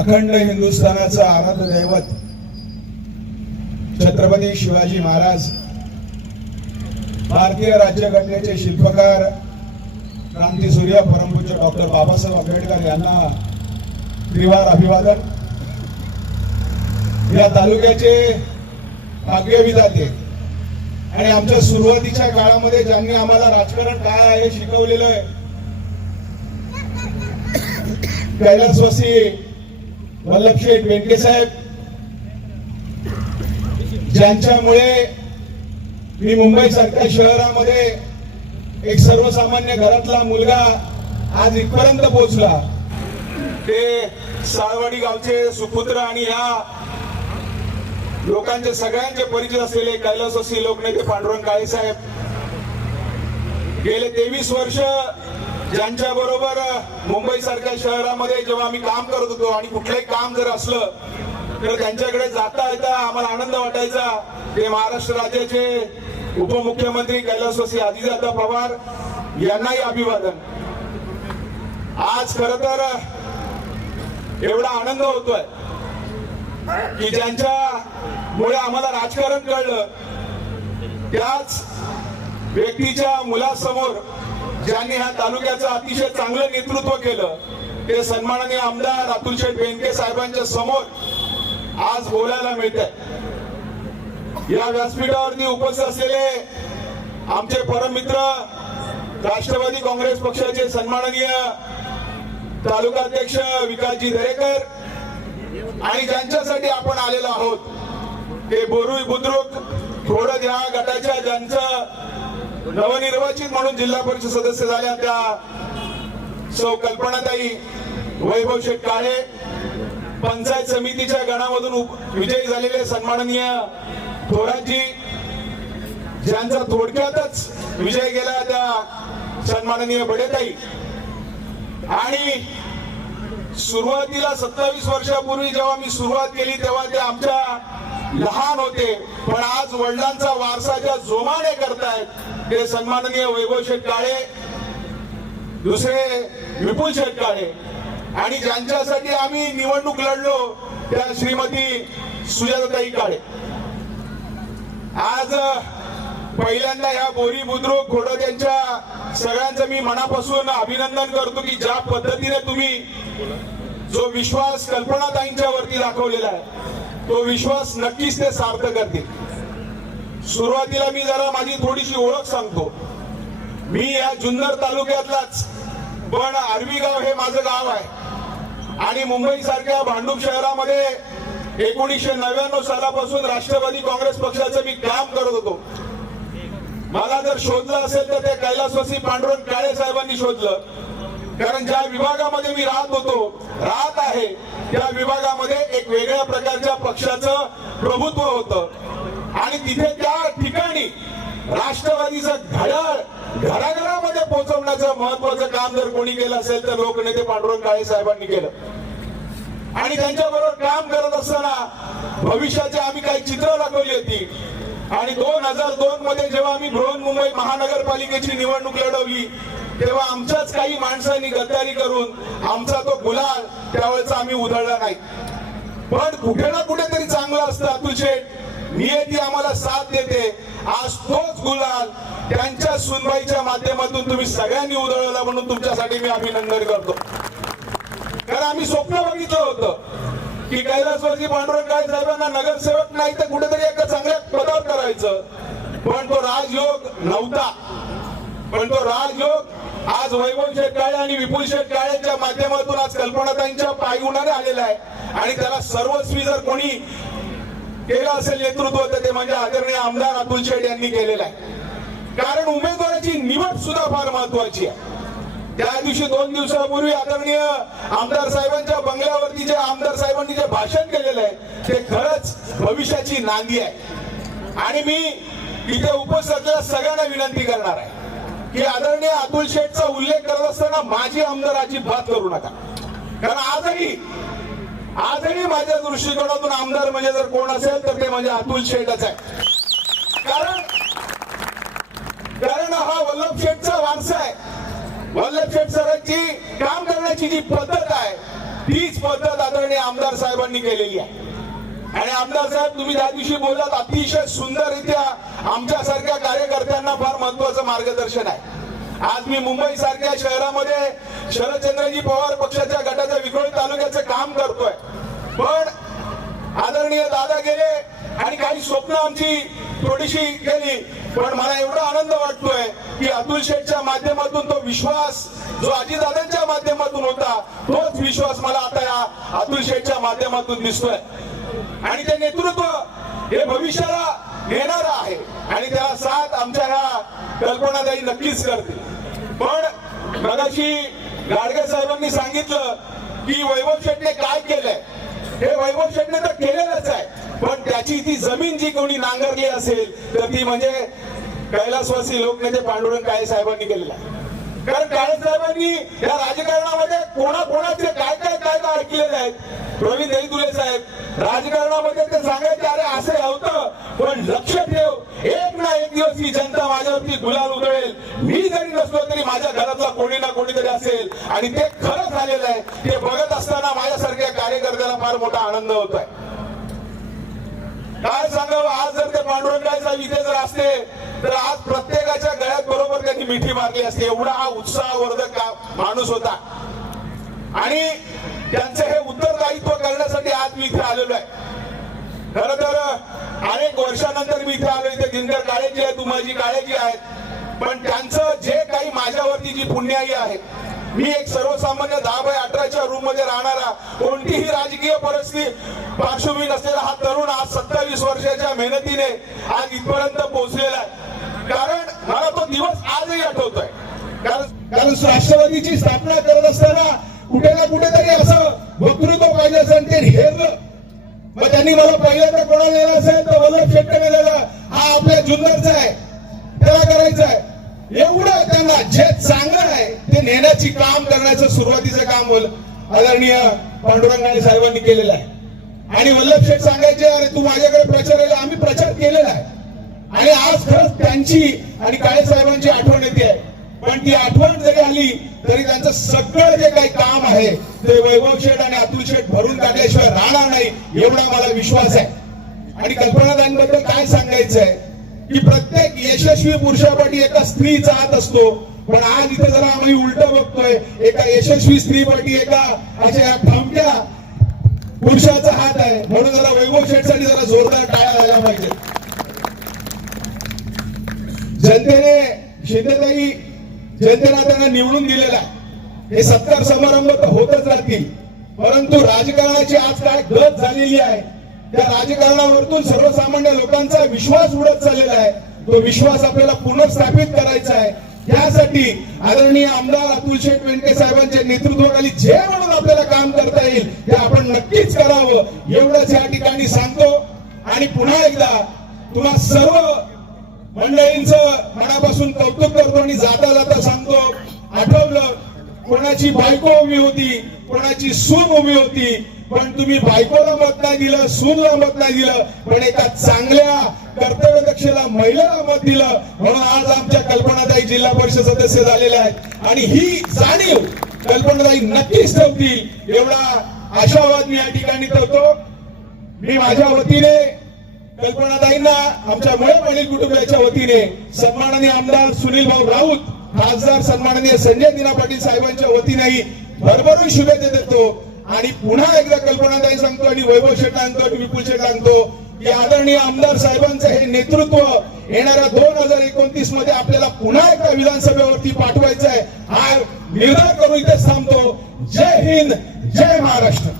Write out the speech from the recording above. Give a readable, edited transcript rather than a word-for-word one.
अखंड हिंदुस्थानाचा आराध्य दैवत छत्रपती शिवाजी महाराज, भारतीय राज्यघटनेचे शिल्पकार क्रांतीसूर्य परमपूज्य डॉक्टर बाबासाहेब आंबेडकर यांना त्रिवार अभिवादन। या तालुक्याचे भाग्यविधाते आणि आमच्या सुरुवातीच्या काळामध्ये ज्यांनी आम्हाला राजकारण काय आहे शिकवलेलं आहे, कैलासवासी वल्लभशेठ बेनके साहेब, ज्यांच्यामुळे मी मुंबई सारख्या शहरामध्ये एक सर्वसामान्य घरातला मुलगा आज इथपर्यंत पोहोचला। ते साळवाडी गावचे सुपुत्र आणि ह्या लोकांचे सगळ्यांचे परिचित असलेले कैलासवासी लोकनेते पांडुरंग काळे साहेब, गेले 23 वर्ष ज्यांच्या बरोबर मुंबई सारख्या शहरामध्ये जेव्हा आम्ही काम करत होतो आणि कुठलंही काम जर असलं तर त्यांच्याकडे जाता येता आम्हाला आनंद वाटायचा। ते महाराष्ट्र राज्याचे उपमुख्यमंत्री कैलासवासी आदिदादा पवार यांनाही अभिवादन। आज खर तर एवढा आनंद होतोय की ज्यांच्यामुळे आम्हाला राजकारण कळलं, त्याच व्यक्तीच्या मुलासमोर ज्यांनी ह्या तालुक्याचं अतिशय चांगलं नेतृत्व केलं, ते सन्माननीय आमदार अतुलशेठ बेनके साहेबांच्या समोर आज बोलायला मिळतंय। या व्यासपीठावरती उपस्थित असलेले आमचे परममित्र राष्ट्रवादी काँग्रेस पक्षाचे सन्माननीय तालुकाध्यक्ष विकासजी दरेकर आणि ज्यांच्यासाठी आपण आलेलो आहोत ते बोरुई बुद्रुक थोडं या गटाच्या ज्यांचं नवनिर्वाचित म्हणून जिल्हा परिषद सदस्य झाल्या त्या सौ कल्पनाताई वैभव शेठ काळे, पंचायत समितीच्या गणामधून विजयी झालेले सन्माननीय थोरातजी, ज्यांचा थोडक्यातच विजय गेला त्या सन्माननीय बडेताई, आणि सुरुवातीला 27 वर्षापूर्वी जेव्हा मी सुरुवात केली तेव्हा ते आमच्या लहान होते, पण आज वडिलांचा वारसा ज्या जोमाने करतायत ते सन्माननीय वैभव शेठ काळे, दुसरे विपुल शेठ काळे, आणि ज्यांच्यासाठी आम्ही निवडणूक लढलो त्या श्रीमती सुजाताताई काळे। आज पहिल्यांदा ह्या बोरी बुद्रुक खोडद यांच्या सगळ्यांचं मी मनापासून अभिनंदन करतो की ज्या पद्धतीने तुम्ही जो विश्वास कल्पनाताईंच्या वरती दाखवलेला आहे तो विश्वास नक्कीच ते सार्थ करतील। सुरुवातीला मी जरा माझी थोडीशी ओळख सांगतो। मी या जुन्नर तालुक्यातलाच, पण आर्वी गाव हे माझं गाव आहे आणि मुंबई सारख्या भांडूप शहरामध्ये 1999 सालापासून राष्ट्रवादी काँग्रेस पक्षाचं मी काम करत होतो। मला जर शोधलं असेल तर ते कैलासवासी पांडुरंग काळे साहेबांनी शोधलं, कारण ज्या विभागामध्ये मी राहत आहे त्या विभागामध्ये एक वेगळ्या प्रकारच्या पक्षाचं प्रभुत्व होतं आणि तिथे त्या ठिकाणी राष्ट्रवादीचं घड्याळ घराघरामध्ये पोहोचवण्याचं महत्वाचं काम जर कोणी केलं असेल तर लोकनेते पांडुरंग काळे साहेबांनी केलं। आणि त्यांच्याबरोबर काम करत असताना भविष्याची आम्ही काही चित्र दाखवली होती आणि 2002 मध्ये जेव्हा आम्ही बृहन्मुंबई महानगरपालिकेची निवडणूक लढवली तेव्हा आमच्याच काही माणसांनी गद्दारी करून आमचा तो गुलाल त्यावेळेचा आम्ही उधळला नाही। पण कुठे ना कुठेतरी चांगलं असतं अतुल शेठ, नियती आम्हाला साथ देते। आज तोच गुलाल त्यांच्या सुनबाईच्या माध्यमातून तुम्ही सगळ्यांनी उधळला म्हणून तुमच्यासाठी मी अभिनंदन करतो। कारण आम्ही स्वप्न बघितलं होतं की कैलासवासी पांडुरंग काळे साहेबांना नगरसेवक नाही तर कुठेतरी एका चांगल्या पदावर करायचं, पण तो राजयोग नव्हता। पण तो राजयोग आज वैभव शेठ काळे आणि विपुल शेठ काळेंच्या माध्यमातून आज कल्पनाताईंच्या पायगुणाने आलेला आहे आणि त्याला सर्वस्वी जर कोणी केलं असेल नेतृत्व तर ते म्हणजे आदरणीय आमदार अतुल शेठ यांनी केलेलं आहे। कारण उमेदवाराची निवड सुद्धा फार महत्वाची आहे। त्या दिवशी 2 दिवसापूर्वी आदरणीय आमदार साहेबांच्या बंगल्यावरती जे आमदार साहेबांनी जे भाषण केलेलं आहे ते खरंच भविष्याची नांदी आहे। आणि मी इथे उपस्थित असलेल्या सगळ्यांना विनंती करणार आहे की आदरणीय अतुल शेठचा उल्लेख करत असताना माझी आमदार अजिबात करू नका, कारण आजही माझ्या दृष्टिकोनातून आमदार म्हणजे जर कोण असेल तर ते म्हणजे अतुल शेठच आहे। कारण हा वल्लभ शेठचा वारसा आहे। वल्लभ शेठ सरांची काम करण्याची जी पद्धत आहे तीच पद्धत आदरणीय आमदार साहेबांनी केलेली आहे. आणि आमदार साहेब, तुम्ही त्या दिवशी बोललात अतिशय सुंदररित्या आमच्यासारख्या कार्यकर्त्यांना फार महत्वाचं मार्गदर्शन आहे. आज मी मुंबई सारख्या शहरामध्ये शरदचंद्रजी पवार पक्षाच्या गटाच्या विक्रोळी तालुक्याचं काम करतोय. पण आदरणीय दादा गेले आणि काही स्वप्न आमची थोडीशी गेली. पण मला एवढा आनंद वाटतोय की अतुल शेठच्या माध्यमातून तो विश्वास जो अजितदादांच्या माध्यमातून होता, तोच विश्वास मला आता या अतुल शेठच्या माध्यमातून दिसतोय. आणि ते नेतृत्व हे भविष्याला नेणार आहे आणि त्याला साथ आमच्या ह्या कल्पनाताई नक्कीच करतील. पण मगाशी गाडगे साहेबांनी सांगितलं की वैभव शेठने काय केलंय. हे वैभव शेठने तर केलेलंच आहे, पण त्याची ती जमीन जी कोणी नांगरली असेल तर ती म्हणजे कैलासवासी लोकनेते पांडुरंग काळे साहेबांनी केलेला आहे. कारण काळे साहेबांनी या राजकारणामध्ये कोणाकोणाचे काय काय कायदा ऐकलेले आहेत. प्रवीण दहीतुले साहेब राजकारणामध्ये ते सांगायचे, अरे असे होतं, पण लक्ष ठेव, एक ना एक दिवस ही जनता माझ्यावरती गुलाल उधळेल. मी जरी नसलो तरी माझ्या घरातला कोणी ना कोणीतरी असेल. आणि ते खरं झालेलं आहे. ते बघत असताना माझ्यासारख्या कार्यकर्त्याला फार मोठा आनंद होत आहे. काय सांगावं, आज जर ते पांडुरंग साहेब इथे जर असते तर आज प्रत्येकाच्या गळ्यात बरोबर त्यांनी मिठी मारली असते. एवढा हा उत्साहवर्धक माणूस होता. आणि त्यांचं हे उत्तरदायित्व करण्यासाठी आज मी इथे आलेलो आहे. खर तर अनेक वर्षानंतर मी इथे आलो. इथे दिनकर काळेजी आहेत, उमाजी काळेजी आहेत. पण त्यांचं जे काही माझ्यावरती जी पुण्याई आहे, मी एक सर्वसामान्य 10x18च्या रूम मध्ये राहणारा, कोणतीही राजकीय परिस्थिती पार्श्वभूमी नसलेला हा तरुण आज 27 वर्षाच्या मेहनतीने आज इथपर्यंत पोहोचलेला आहे. कारण मला तो दिवस आजही आठवतोय. कारण राष्ट्रवादीची स्थापना करत असताना कुठे ना कुठेतरी असं वक्तृत्व पाहिजे असेल, ते हेरलं. मग त्यांनी मला पहिल्यांदा कोणाला नेलं असेल तर वल्लभ शेट्टीने नेलं. हा आपल्या जुन्नरचा आहे, त्याला करायचं आहे. एवढं त्यांना जे चांगलं आहे ते नेण्याची काम करण्याचं सुरुवातीचं काम आदरणीय पांडुरंग काळे साहेबांनी केलेलं आहे. आणि वल्लभ शेठ सांगायचे, अरे तू माझ्याकडे प्रचारायला, आम्ही प्रचार केलेला आहे. आणि आज खरंच त्यांची आणि काळे साहेबांची आठवण येते आहे. पण ती आठवण जरी आली तरी त्यांचं सगळं जे काही काम आहे ते वैभव शेठ आणि अतुल शेठ भरून काढल्याशिवाय राहणार नाही, एवढा मला विश्वास आहे. आणि कल्पनाताईंबद्दल काय सांगायचं आहे की प्रत्येक यशस्वी पुरुषापाठी एका स्त्रीचा हात असतो. पण आज इथे जरा आम्ही उलट बघतोय, एका यशस्वी स्त्रीपाठी एका अशा ठामक्या पुरुषाचा हात आहे. म्हणून जरा वैभव शेठसाठी जरा जोरदार टाळ्या झाल्या पाहिजे. जनतेने शिंदेताई जनतेला त्यांना निवडून दिलेला आहे. हे सत्कार समारंभ तर होतच राहतील, परंतु राजकारणाची आज काय गत झालेली आहे, त्या राजकारणावरतून सर्वसामान्य लोकांचा विश्वास उडत चाललेला आहे. तो विश्वास आपल्याला पुनर्स्थापित करायचा आहे. त्यासाठी आदरणीय आमदार अतुल शेठ बेनके साहेबांच्या नेतृत्वाखाली जे म्हणून आपल्याला काम करता येईल ते आपण नक्कीच करावं, एवढंच या ठिकाणी सांगतो. आणि पुन्हा एकदा तुम्हा सर्व मंडळींचं मनापासून कौतुक करतो आणि जाता जाता सांगतो, आठवलं कोणाची बायको उभी होती, कोणाची सून उभी होती, पण तुम्ही बायकोला मत नाही दिलं, सूनला मत नाही दिलं, पण एका चांगल्या कर्तव्यदक्षेला महिलेला मत दिलं. म्हणून आज आमच्या कल्पनाताई जिल्हा परिषद सदस्य झालेल्या आहेत. आणि ही जाणीव कल्पनाताई नक्कीच ठेवतील, एवढा आशावाद मी या ठिकाणी ठेवतो. मी माझ्या वतीने कल्पनाताईंना, आमच्या मुळे पाटील कुटुंबाच्या वतीने सन्माननीय आमदार सुनील भाऊ राऊत, खासदार सन्माननीय संजय दिना पाटील साहेबांच्या वतीनेही भरभरून शुभेच्छा देतो. आणि पुन्हा एकदा कल्पनाताई सांगतो आणि वैभव शेठ सांगतो आणि विपुल शेठ सांगतो की आदरणीय आमदार साहेबांचं हे नेतृत्व येणाऱ्या 2029 मध्ये आपल्याला पुन्हा एकदा विधानसभेवरती पाठवायचं आहे. हा निर्धार करून इथेच थांबतो. जय हिंद, जय महाराष्ट्र.